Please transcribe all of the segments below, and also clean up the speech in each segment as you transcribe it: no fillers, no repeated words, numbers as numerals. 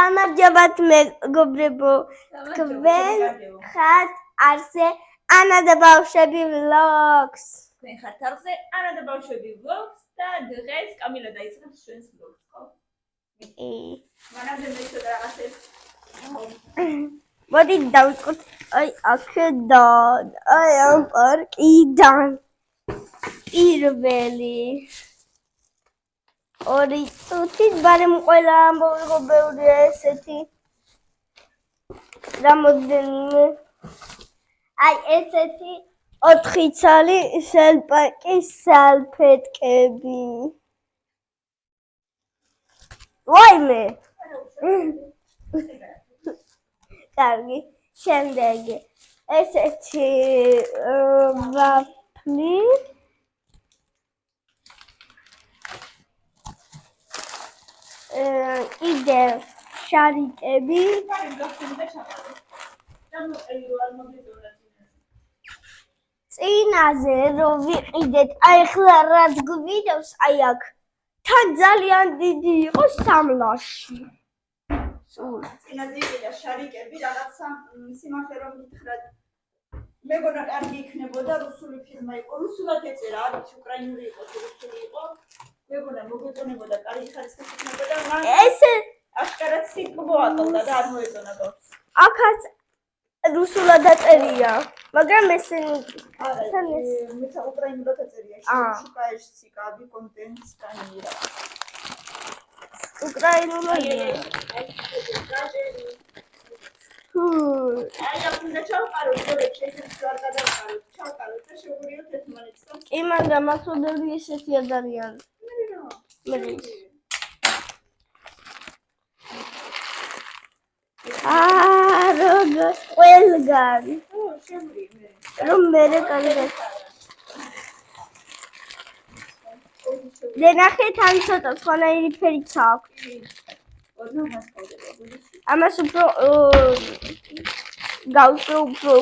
გამარჯობათ მეგობრებო, თქვენ ხართ არზე ანა და ბავშვები vlogs. თქვენ ხართ არზე ანა და ბავშვები vlogs და დღეს კამილა დაიწყებს ჩვენს vlogs, ხო? მანამდე მე ცოტა რაღაცებს. მოდით დავიწყოთ აი აქედან, აი ამ პარკიდან. პირველი ორი წუთით ბარემ ყველა ამბობ ბევრია ესეთი რამოდენიმე აი ესეთი 4 ცალი სელპაკის სალფეტკები ვაიმე კარგი შემდეგი ესეთი ვაფლი კიდევ შარიკები წინაზე რომ ვიყიდეთ აი ხლა რაც გვიდევს აი აქ თან ძალიან დიდი იყო სამლაში წინაზე იყიდა შარიკები რაღაცა სიმართლე რომ გითხრათ მეგონა კარგი იქნებოდა რუსული ფილმა იყო რუსულად ეწერა არც უკრაინული იყო რუსული იყო მეგონა მოგეწონებოდა კარგი ხარისხის იქნებოდა ესე აშკარად სიტყვა აყოლდა და არ მოეწონა გავს აქაც რუსულად აწერია მაგრამ ესენი მეცა უკრაინულად აწერია შუკაეშ ციკაბი კონტენტს კანირა უკრაინულადია აი ახლა ჩავყაროთ ზოგადად შეიძლება არ გადავყაროთ ჩავყაროთ და შევურიოთ ერთმანეთს და კი მაგრამ მასოდები ესეთია ძალიან მე როგორ ყველგან რომ მე კარგად ნახე თან ცოტა სხვანაირი ფერიც აქვს ამას უფრო გავსო უფრო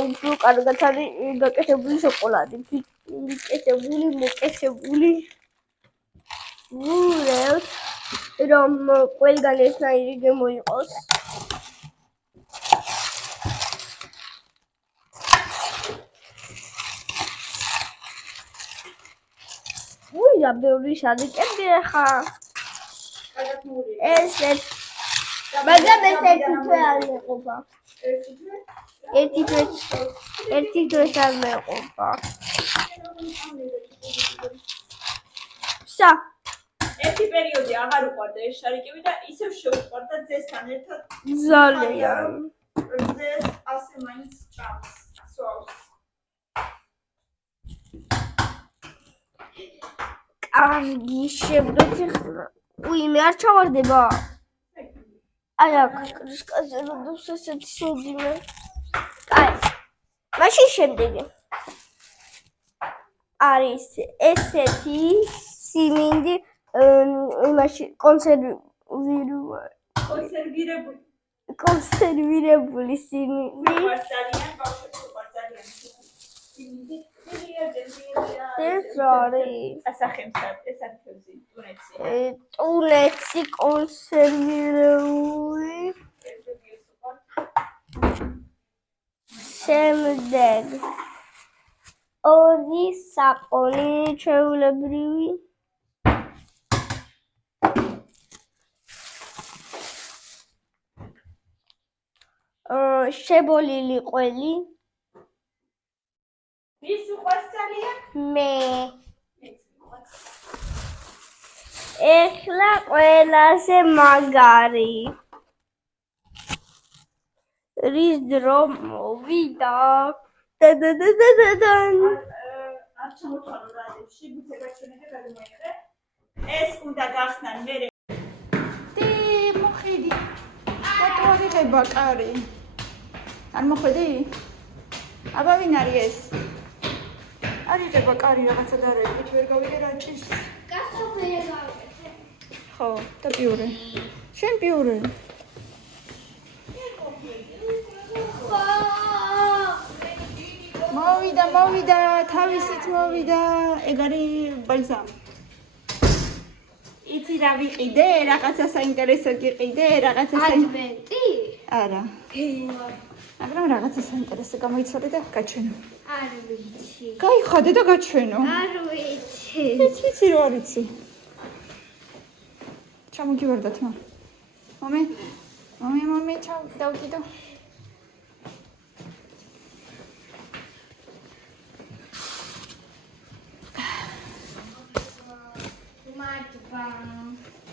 კარგად არის გაკეთებული შოკოლადი მოკეთებული ვურევთ რომ ყველგან ესნაირი გამოიყოს ვიდა ბევრი შარიკები ხა ესეთ მაგრამ ეს ერთი თვე არ მეყოფა ერთი თვე არ მეყოფა სა ერთი პერიოდი აღარ უყვარდა ეს შარიკები და ისევ შეუყვარდა ძესთან ერთად ძალიან ძეს ასე მაინც ჭამს სვავს კარგი შემდეგი უიმე არ ჩავარდება აი აქ კრიშკაზე როდოს ესეთი სოძიმე აი მაშინ შემდეგი არის ესეთი სიმინდი იმაში კონსერვირებული სიმინდი ეს არის ასახემსად ეს არის თევზი ტუნეცი კონსერვირებული შემდეგ ორი საყონი ჩვეულებრივი შებოლილი ყველი ვის უყვარს ძალიან მე ეხლა ყველაზე მაგარი რის დრო მოვიდა არ ჩამოთვალო რადებში ბუცეგაჩვენე და გადმოიღე ეს უნდა გახსნან მე მოხედი დათვალიღება კარი არ მოხედი აბა ვინ არის ეს არ იღება კარი რაღაცა დარებით ვერ გავიგე რა ჭის კარტოფილი გავაკეთე ხო და პიურე შენ პიურე მოვიდა თავისით მოვიდა ეგ არის ბალზამ იც იცი რა ვიყიდე? რაღაცა საინტერესო გიყიდე? რაღაცა ადვენტი? არა. მაგრამ რაღაცა საინტერესო გამოიცვალე და გაჩვენო. არ ვიცი. გაიხადე და გაჩვენო. არ ვიცი. ვიცი რო არ იცი. ჩამოგივარდათ მა. მომე, ჩაო, დავკიდო.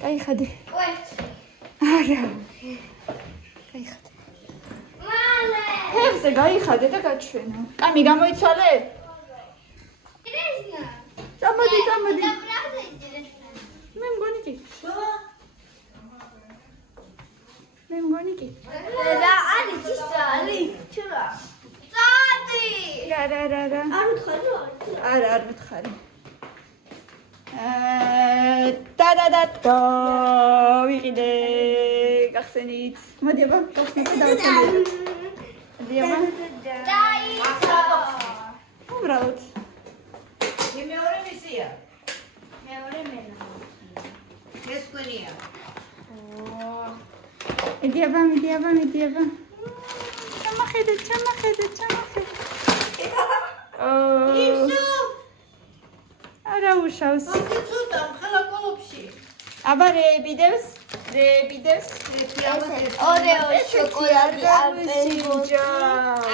გაიხადე. არა. გაიხადე. მალე. ფეხზე გაიხადე და გაჩვენო. კამი გამოიცვალე? ინტერესნა. წამოდი. და პრაუდა ინტერესნა. მე მგონი კი. რა არის ის ძალი? ჩურა. წადი. რა. არ უთხარი? არა, არ მითხარი. და ვიყიდე გახსენით. მოდი აბა, გახსნით და დავწერთ. მოდი აბა. დაიწყო. უბრალოდ. მეორე მისია. მეორე მენა. ეს ქვენია. მიდი აბა. ჩამახედე. არა უშავს. ცოტა ხლა კოლოფში. აბა რეებიდევს. ორეო შოკოლადი გამოსინჯა.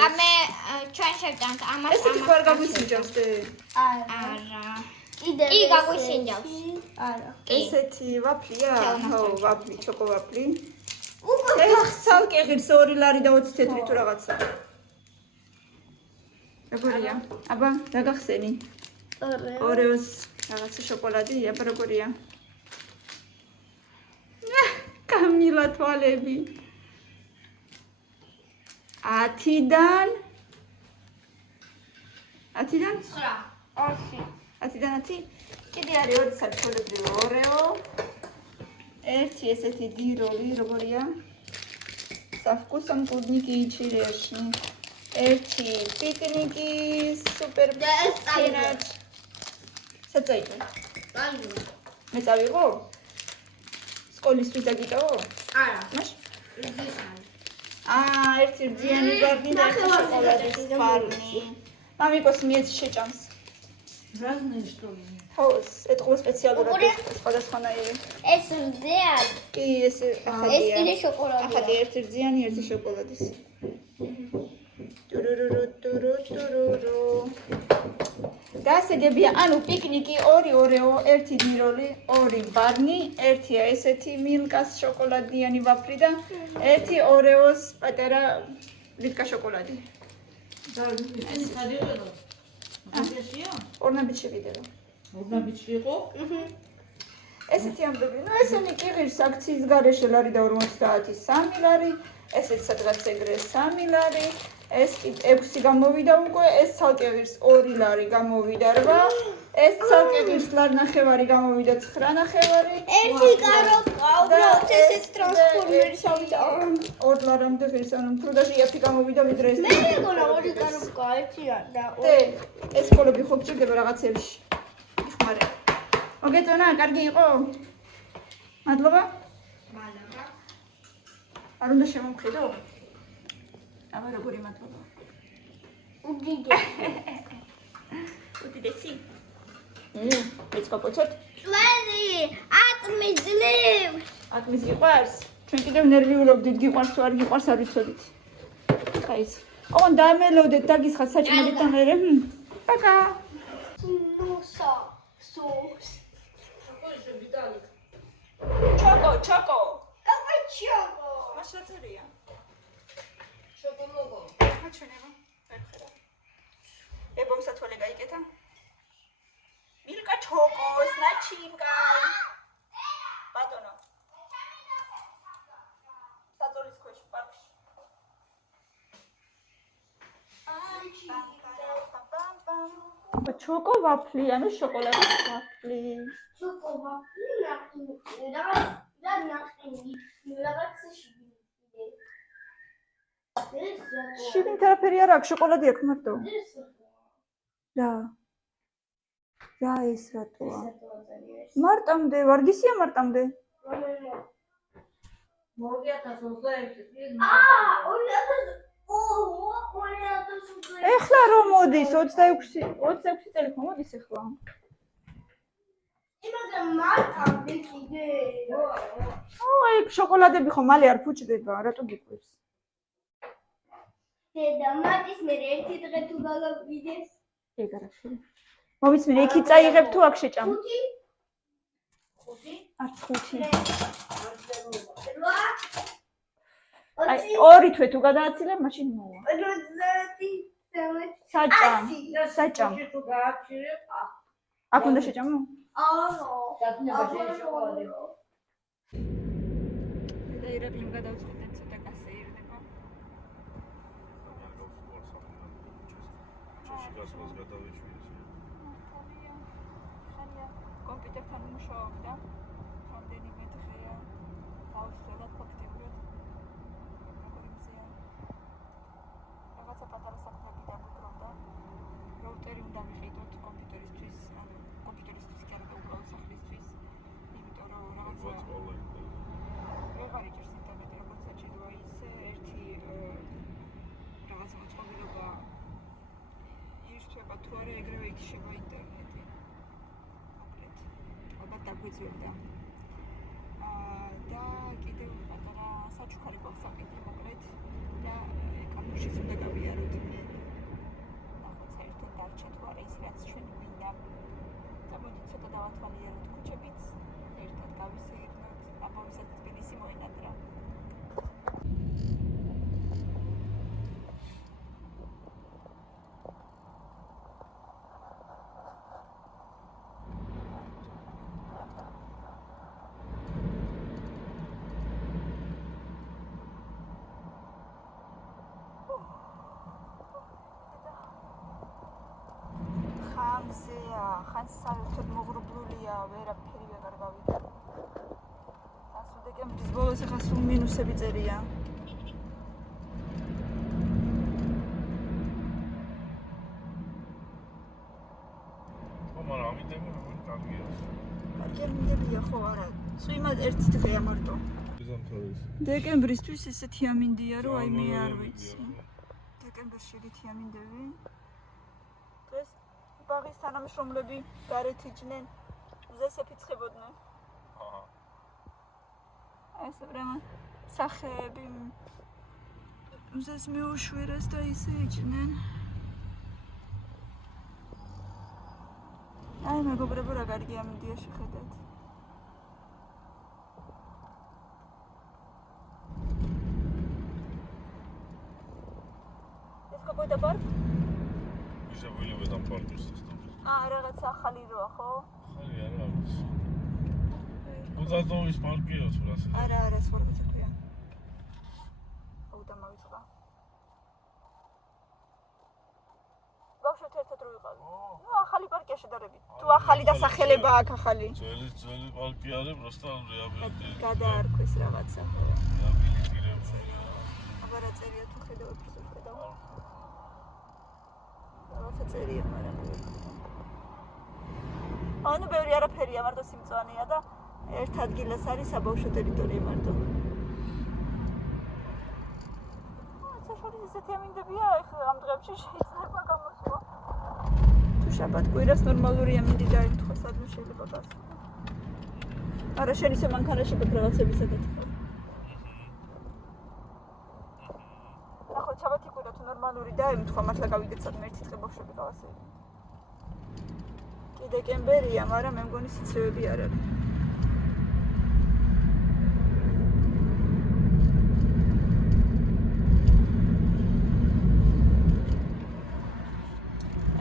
ამე ჩვენ შევდამთ ამას ესეთი ხო არ გამოსინჯავს დე? არა. კიდე კი გაგვისინჯავს. არა. ესეთი ვაფლია? ხო, ვაფლი, შოკოვაფლი. უკვე ეს ცალკე ღირს 2 ლარი და 20 თეთრი თუ რაღაცა. როგორია? აბა, რა გახსენი? ორეოს რაღაცა შოკოლადი, აბა როგორია? კამილა თვალები. 10-დან 10-დან 10? კიდე არის 2 საჩვეულებრივი ორეო. ერთი ესეთი დიროლი, როგორია? Со вкусом клубники и черешни. ერთი პიკნიკი, სუპერ ფერად. საწაიღო. მე წავიღო? სკოლის ვიზა გიტოვო? არა. მაშინ? ერთი რძიანი ბარნი და ერთი შოკოლადის ბარნი. მამიკოს მიეც შეჭამს. Разные что ли? ხო, ეთყობა სპეციალურად სხვადასხვანაირი. ეს მზეა. კი, ეს ეს ახალია. კიდე შოკოლადია. ახალი ერთი რძიანი, ერთი შოკოლადის. დასაგებია, ანუ პიკნიკი 2 ორეო, 1 დიროლი, 2 ბარნი, 1-ია ესეთი მილკას შოკოლადიანი ვაფლი და 1 ორეოს პატარა ლიტკა შოკოლადი. და ის სადიოდა. აშია? ორნაბიტ შევიდეო. ორნაბიტი იყო? ესეთი ამბები, ну ესენი კი ღირს აქციის გარეშე ლარი და 50 3 ლარი, ესეც სადღაც ეგრე 3 ლარი, ეს კი 6 გამოვიდა უკვე, ეს ცალკე ღირს 2 ლარი გამოვიდა 8, ეს ცალკე ღირს ლარი ნახევარი გამოვიდა 9 ნახევარი. ერთი კაროკა, უბრალოდ ესეც ტრანსფორმერი სამდა. 2 ლარამდე ღირს, ანუ პროდაჟი ერთი გამოვიდა ვიდრე ეს. მე მეგონა ორი კაროკა, ერთია და ეს კოლები ხო გჭირდება რაღაცებში. იხმარე. მოგეწონა, კარგი იყო? მადლობა. არ უნდა შემომხედო? აბა როგორი მადლობა. უდიდესი. მეც გაკოცოთ? წვენი, ატმი ძლივს. ატმის გიყვარს? ჩვენ კიდევ ნერვიულობდით, გიყვარს თუ არ გიყვარს არ ვიცოდით. ხაის. ოღონდ დამელოდეთ და გისხათ საჭმელით და მერე. პაკა. ნუსა, სუს. ჩოკო. კაპუჩინო. მაშრაცელია. შოკომოგო. მაჩვენება. ერთხელ. ებომსათვალე გაიკეთა. მილკა ჩოკოს, ნაჩინკა. ბატონო. საწოლის ქვეშ პარკში. ჩოკო ვაფლი, ანუ შოკოლადის ვაფლი. ჩოკოვა. და ნახინი. რაღაცაში გიდე. ეს რა? შიგნით არაფერი არ აქვს, შოკოლადი აქვს მარტო. რა? რა ეს რატოა? მარტამდე, ვარგისია მარტამდე. ეხლა რომ მოდის 26 წელი ხომ მოდის ეხლა? მაგრამ მარტამდე კიდე. აი შოკოლადები ხომ მალე არ ფუჭდება, რატო გიყვებს? დედა, მაგის მე ერთი დღე თუ გავიდეს. ეგ არა შეიძლება. მოვიცმენ, იქი წაიღებ თუ აქ შეჭამ? 5. არც 5. 8. აი 2 თვე თუ გადააცილებ, მაშინ მოვა. 50. საჭამ. საჭამ. აქ უნდა შეჭამო? და ირაკლიმ გადავწყვეტენ ცოტა გასეირნება. გასვლას გადავიჩვიეს. ხანია კომპიუტერთან მუშაობდა. რამდენიმე დღეა. დაუსრულად ფაქტიურად. როგორ იმზეა. რაღაცა პატარა საქმეები დამკვიდრობდა. როუტერი უნდა მიყიდოთ კომპიუტერისთვის, ანუ კომპიუტერისთვის კი არა უბრალოდ სახლისთვის. იმიტომ რომ რაღაცა ვეღარ იჭერს ინტერნეტი როგორც საჭიროა ისე ერთი რაღაცა მოწყობილობა ირჩება თუ არა ეგრევე ითიშება ინტერნეტი. მოკლედ, ალბათ დაგვეძვერდა. და კიდევ პატარა საჩუქარი გვაქვს საკითხი მოკლედ და კამპუსში უნდა გავიაროთ. ნახოთ საერთოდ დარჩა თუ არა ის რაც ჩვენ გვინდა. გამოდით ცოტა დავათვალიეროთ ქუჩებიც, ერთად გავისეირნოთ, ამავესაც თბილისი მოენატრა. ხან საერთოდ მოღრუბლულია, ვერაფერი ვეღარ გავიგე. ასო დეკემბრის ბოლოს ახლა სულ მინუსები წერია. მაგრამ ამიტომი როგორ კარგია. კარგია მინდებია ხო არა. წვიმა ერთი დღეა მარტო. დეკემბრისთვის ესეთი ამინდია რომ აი მე არ ვიცი. დეკემბერში რითი ამინდები? დღეს ბაღის თანამშრომლები გარეთ იჯნენ, მზეს ეფიცხებოდნენ. ეს პრემა სახეები მზეს მეუშვერეს და ისე იჯნენ. აი მეგობრებო რა კარგი ამინდია შეხედეთ. ეს კოპოიტა პარკ? ისევ там პარკის რაღაცა ახალი როა ხო? ახალი არა არის. უძადოვის პარკია თუ რა. არა, სხვა როცა. აუდა მოვიწყდა. ბავშვებთან ერთად რო ვიყავი. ნუ ახალი პარკია შედარებით. თუ ახალი დასახელება აქ ახალი. ძველი პარკი არის, просто რეაბილიტირება. გადაარქვეს რაღაცა. რეაბილიტირება. აბა რა წერია თუ ხედავ ის ხედავ. რაღაცა წერია, მაგრამ ანუ ბევრი არაფერია, მარტო სიმწვანეა და ერთ ადგილას არის საბავშვო ტერიტორია მარტო. საშუალო ისეთი ამინდებია, ეხლა ამ დღეებში შეიძლება გამოსულა. თუ შაბათ კვირას ნორმალური ამინდი დაემთხვა, სადმე შეიძლება გასულა. არა შენ ისე მანქანაში გქ რაღაცები საკითხო. ნახოთ შაბათი კვირა თუ ნორმალური დაემთხვა, მართლა გავიგეთ სადმე ერთი დღე ბავშვები გავასეირნოთ. დეკემბერია, მაგრამ მე მგონი სიცივები არ არის.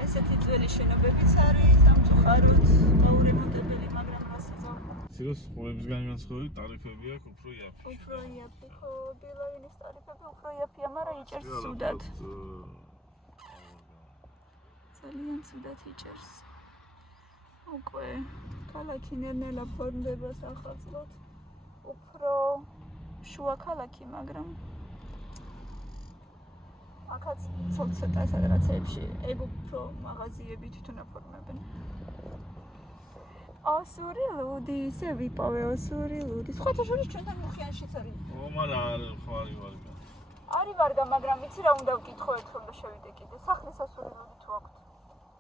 ესეთი ძველი შენობებიც არის, სამწუხაროდ გაურემონტებელი, მაგრამ რასიზო. სიროს ხუებისგან განსხვავებით ტარიფები აქვს უფრო იაფი. უფრო იაფი, ხო, ბილაინის ტარიფები უფრო იაფია, მაგრამ იჭერს ცუდად. ძალიან ცუდად იჭერს. უკვე ქალაქი ნელ-ნელა ფორმდება სახალხოდ. უფრო შუა ქალაქი, მაგრამ აქ აქაც ცოტა სადღაცებში ეგ უფრო მაღაზიები თვითონ აფორმებენ. ასური ლუდი, ისე ვიპოვე ასური ლუდი. სხვათა შორის ჩვენთან მუხიანშიც არის. მაგრამ არ ხარი ვარ. არის ვარგა, მაგრამ ვიცი რა უნდა ვკითხო ერთხელ და შევიდე კიდე. სახლის ასური ლუდი თუ აქვთ.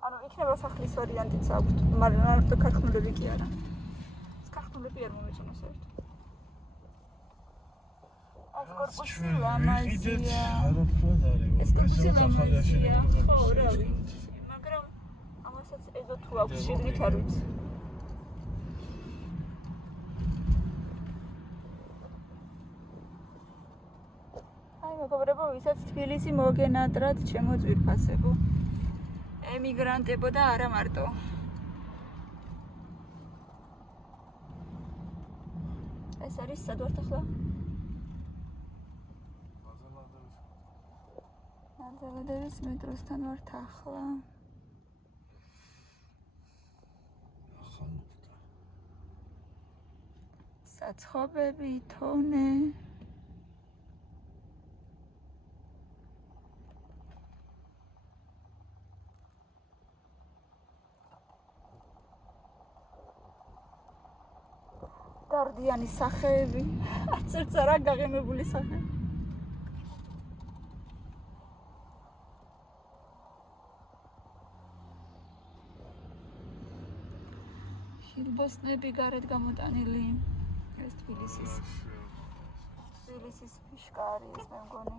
ანუ იქნება სახლის ვარიანტიც აქვთ, მაგრამ არა ქარხნულები კი არა. ეს ქარხნულები არ მომეწონა საერთოდ. ეს კორპუსი ლამაზია. ეს კორპუსი ლამაზია. ხო, რა ვიცი. მაგრამ ამასაც ეზო თუ აქვს შიგნით არ ვიცი. აი მეგობრებო, ვისაც თბილისი მოგენატრათ ჩემო ძვირფასებო. ემიგრანტებო და არა მარტო. ეს არის სად ვართ ახლა? ნაძალადევის მეტროსთან ვართ ახლა. საცხობები, თონე. დარდიანის სახეები, არც ერთს არა გაღემებული სახე. შილბოსნები გარეთ გამოტანილი. ეს თბილისის ფიშკარი ეს მე მგონი.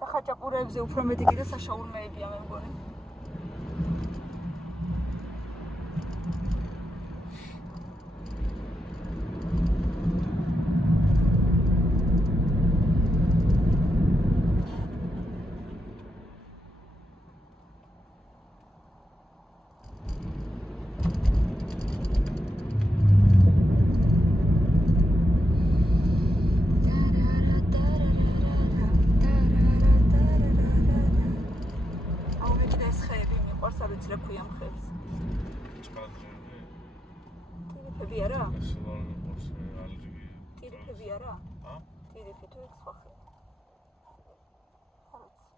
სახაჭაპურებზე უფრო მეტი კიდე საშაურმეებია მე მგონი. ტირიფები არა? ტირიფები არა? ტირიფი თუ იქ სხვა ხე? არ ვიცი.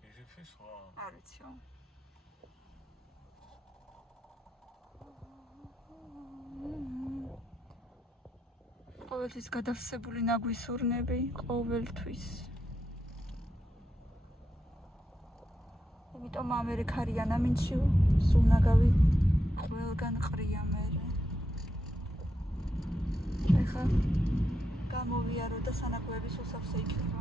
ტირიფი სხვა? არ ვიცი. ყოველთვის გადავსებული ნაგვისურნები, ყოველთვის. იმიტომ ამერიკარიან ამინჩიო, სულ ნაგავი ყველგან ყრია მერე. ეხა გამოვიარო და სანაგვეების უსაფსე იქნება.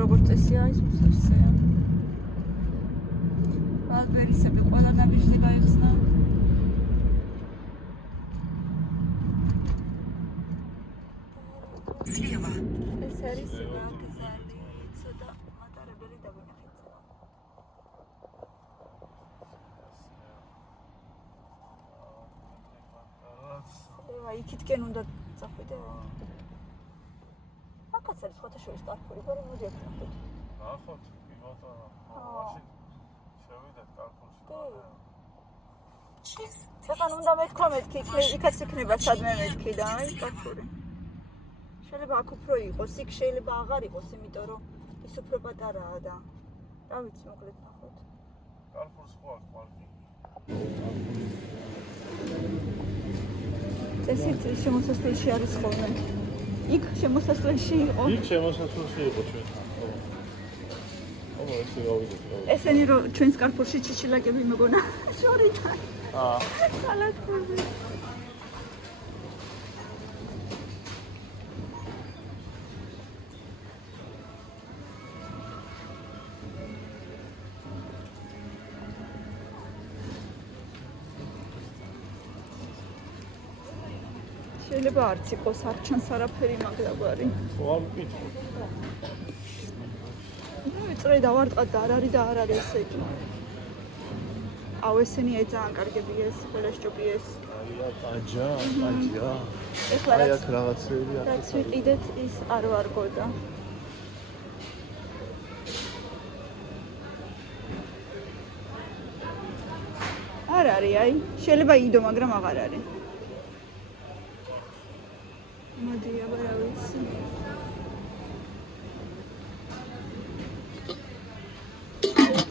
როგორც წესია ის უსაფსეა. ვალბერისები ყველა ნაბიჯი გაიხსნა. Слева. ეს არის ვაგზალი, ცოტა მატარებელი დავინახეთ. იქითკენ უნდა წახვიდე. აქაც არის სხვათა შორის კარფური, მაგრამ მოდი აქ ნახოთ. ნახოთ, კი ბატონო. მაშინ შევიდეთ კარფურში. ცოტა უნდა მეთქვა მეთქი, იქაც იქნება სადმე მეთქი და აი კარფური. შეიძლება აქ უფრო იყოს, იქ შეიძლება აღარ იყოს, იმიტომ რომ ის უფრო პატარაა და რა ვიცი, მოკლედ ნახოთ. კარფურს ხო აქვს პარკინგი. წესით შემოსასვლელში არის ხოლმე. იქ შემოსასვლელში იყო. იქ შემოსასვლელში იყო ჩვენ. აბა ესე გავიდეთ. ესენი რომ ჩვენს კარფურში ჩიჩილაკები მეგონა შორიდან. აა. კალათბურთი. შეიძლება არც იყოს არ ჩანს არაფერი მაგდაბარი. ხო არ მკითხო. ნუ ვიწრე დავარტყა და არ არის და არ არის ესე იგი. აუ ესენი ძალიან კარგები ეს, ყველასჭობი ეს. აჯა. ეხლა აი აქ რაღაცები აქვს. რაც ვიყიდეთ ის არ ვარგოდა. არ არის, აი, შეიძლება იდო, მაგრამ აღარ არის. მოდი, აბა რა ვიცი.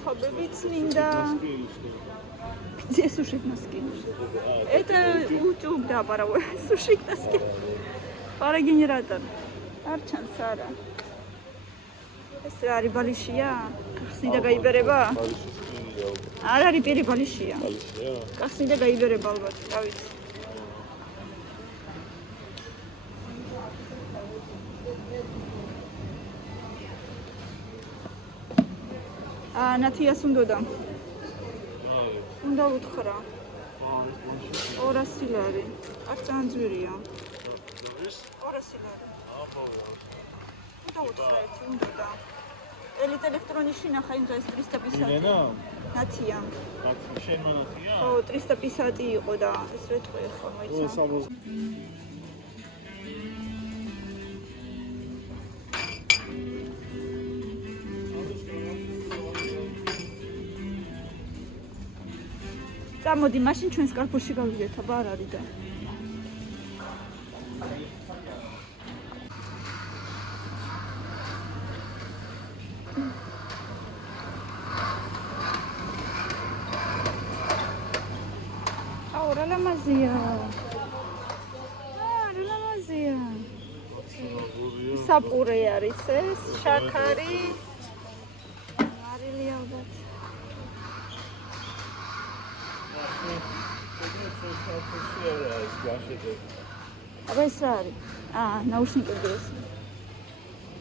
ხობები წმინდა. Где сушить носки? Это утюг, да, паровой. Сушить носки. Парогенератор. Арчан Сара. ეს რა არის ბალიშია? ხსნიდა გაიბერება? არ არის პირი ბალიშია. ხსნიდა გაიბერება ალბათ, რა ვიცი. ნათიას უნდოდა. უნდა უთხრა. 200 ლარი. არ ძალიან ძვირია. 200 ლარი. უნდა უთხრა ერთი უნდოდა. ელიტ ელექტრონიკში ნახა იმ დღეს 350. ილენა? ნათია. შენმა ნათია? ხო, 350 იყო და ეს რეთქვი ხო მოიცა. წამოდი, მაშინ ჩვენს კარპოში გავიდეთ, აბა არ არის და. რა ლამაზია. რა ლამაზია. საპურე არის ეს, შაქარი. მარილი ალბათ. აბა ეს რა არის? ნაუშნიკები ეს.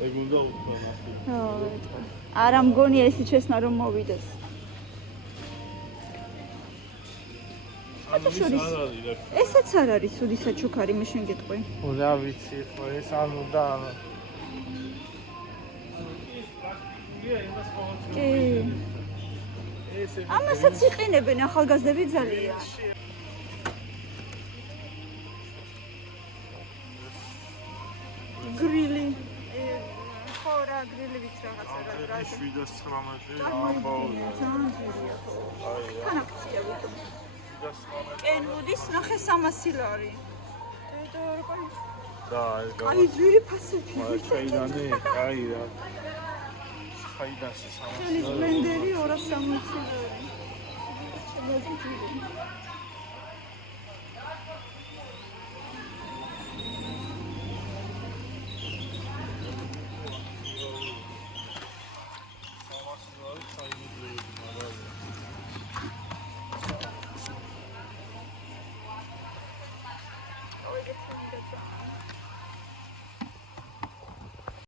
ეგ უნდა უთხრა. ხო, არა მგონია ისი ჩვენსნა რომ მოვიდეს. შორის ესაც არ არის სუდი საჩუქარი მე შენ გეტყვი. რა ვიცი, ხო ეს ანუ და კი. ამასაც იყინებენ ახალგაზრდები ძალიან. გრილი. ხო რა გრილებით რაღაცა რა. 719 ამბავია. აი. თანაფსია ვიტყვი. კენვუდის ნახე 300 ლარი. და ეს აი ძვირი ფასები. ჩაიდანი, აი რა. ხაიდაში 300 ეს ბლენდერი 260 ლარი. შემოძი ძვირი.